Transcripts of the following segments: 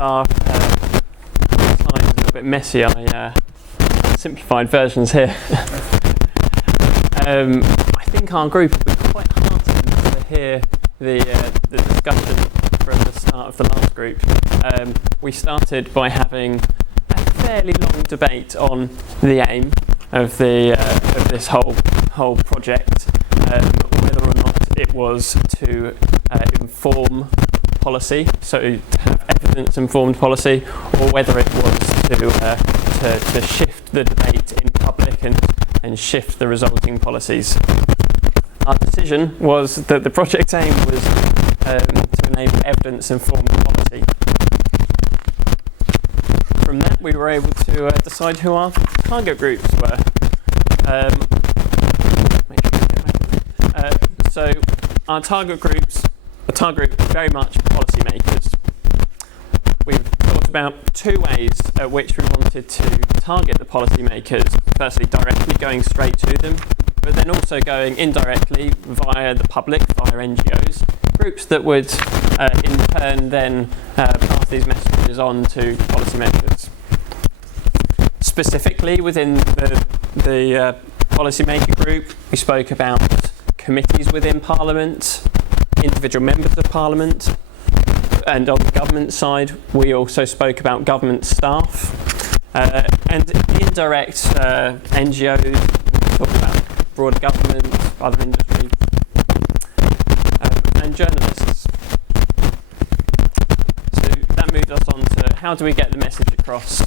our slides a little bit messy. I simplified versions here. I think our group will be quite heartened to hear the discussion from the start of the last group. We started by having a fairly long debate on the aim of this whole project, whether or not it was to inform policy, so to have evidence-informed policy, or whether it was to shift the debate in public and shift the resulting policies. Our decision was that the project's aim was to enable evidence-informed policy. From that, we were able to decide who our target groups were. So our target groups very much policymakers. We've thought about two ways at which we wanted to target the policymakers. Firstly, directly going straight to them, but then also going indirectly via the public, via NGOs, groups that would in turn then pass these messages on to policymakers. Specifically within the policymaker group, we spoke about committees within Parliament, individual members of Parliament, and on the government side we also spoke about government staff and indirect NGOs. We talked about broader government, other industry, and journalists. So that moved us on to how do we get the message across.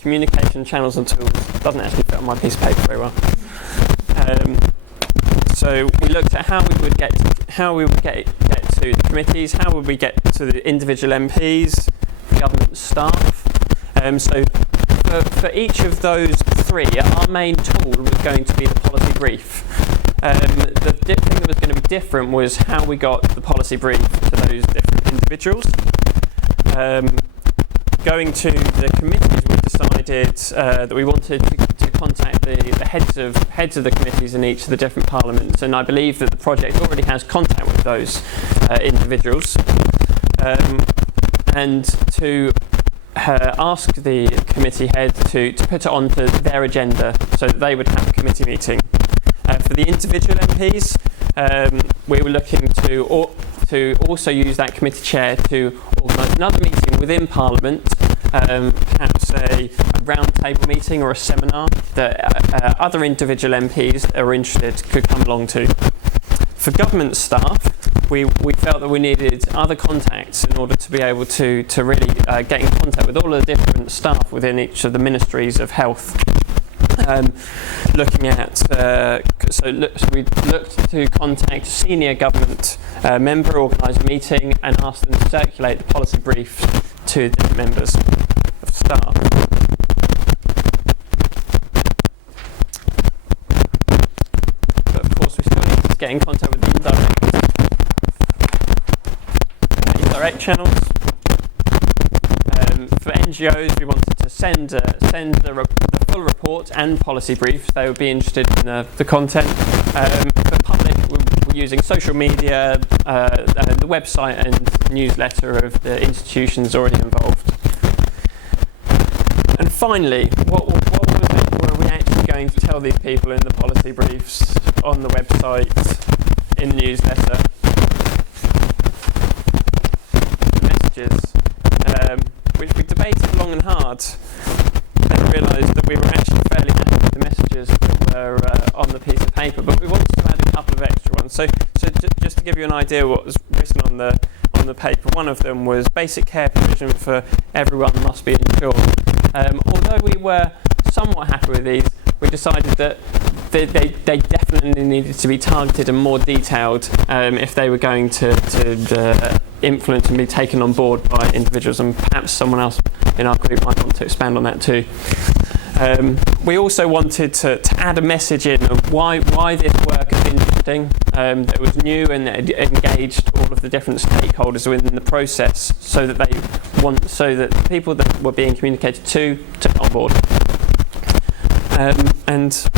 Communication channels and tools doesn't actually fit on my piece of paper very well. So we looked at how we would get to the committees, how would we get to the individual MPs, the government staff. So for each of those three, our main tool was going to be the policy brief. The thing that was going to be different was how we got the policy brief to those different individuals. Going to the committees, we decided that we wanted to contact the heads of the committees in each of the different parliaments, and I believe that the project already has contact with those individuals, and to ask the committee head to put it onto their agenda so that they would have a committee meeting. For the individual MPs, we were looking to also use that committee chair to organise another meeting within Parliament, perhaps a round table meeting or a seminar that other individual MPs that are interested could come along to. For government staff, we felt that we needed other contacts in order to be able to really get in contact with all of the different staff within each of the ministries of health. Looking at, so we looked to contact a senior government member, organise a meeting, and ask them to circulate the policy brief to different members of staff. But of course, we still need to get in contact with the indirect channels. For NGOs, we wanted to send the full report and policy briefs. They would be interested in the content. For public, we're using social media, the website and newsletter of the institutions already involved. And finally, what were we actually going to tell these people in the policy briefs, on the website, in the newsletter? Messages. Which we debated long and hard, and realised that we were actually fairly happy with the messages that were on the piece of paper, but we wanted to add a couple of extra ones. So just to give you an idea of what was written on the paper, one of them was basic care provision for everyone must be ensured. Although we were somewhat happy with these, we decided that they definitely needed to be targeted and more detailed if they were going to influence and be taken on board by individuals, and perhaps someone else in our group might want to expand on that too. We also wanted to add a message in of why this work is interesting, that it was new and that it engaged all of the different stakeholders within the process, so that the people that were being communicated to took it on board. And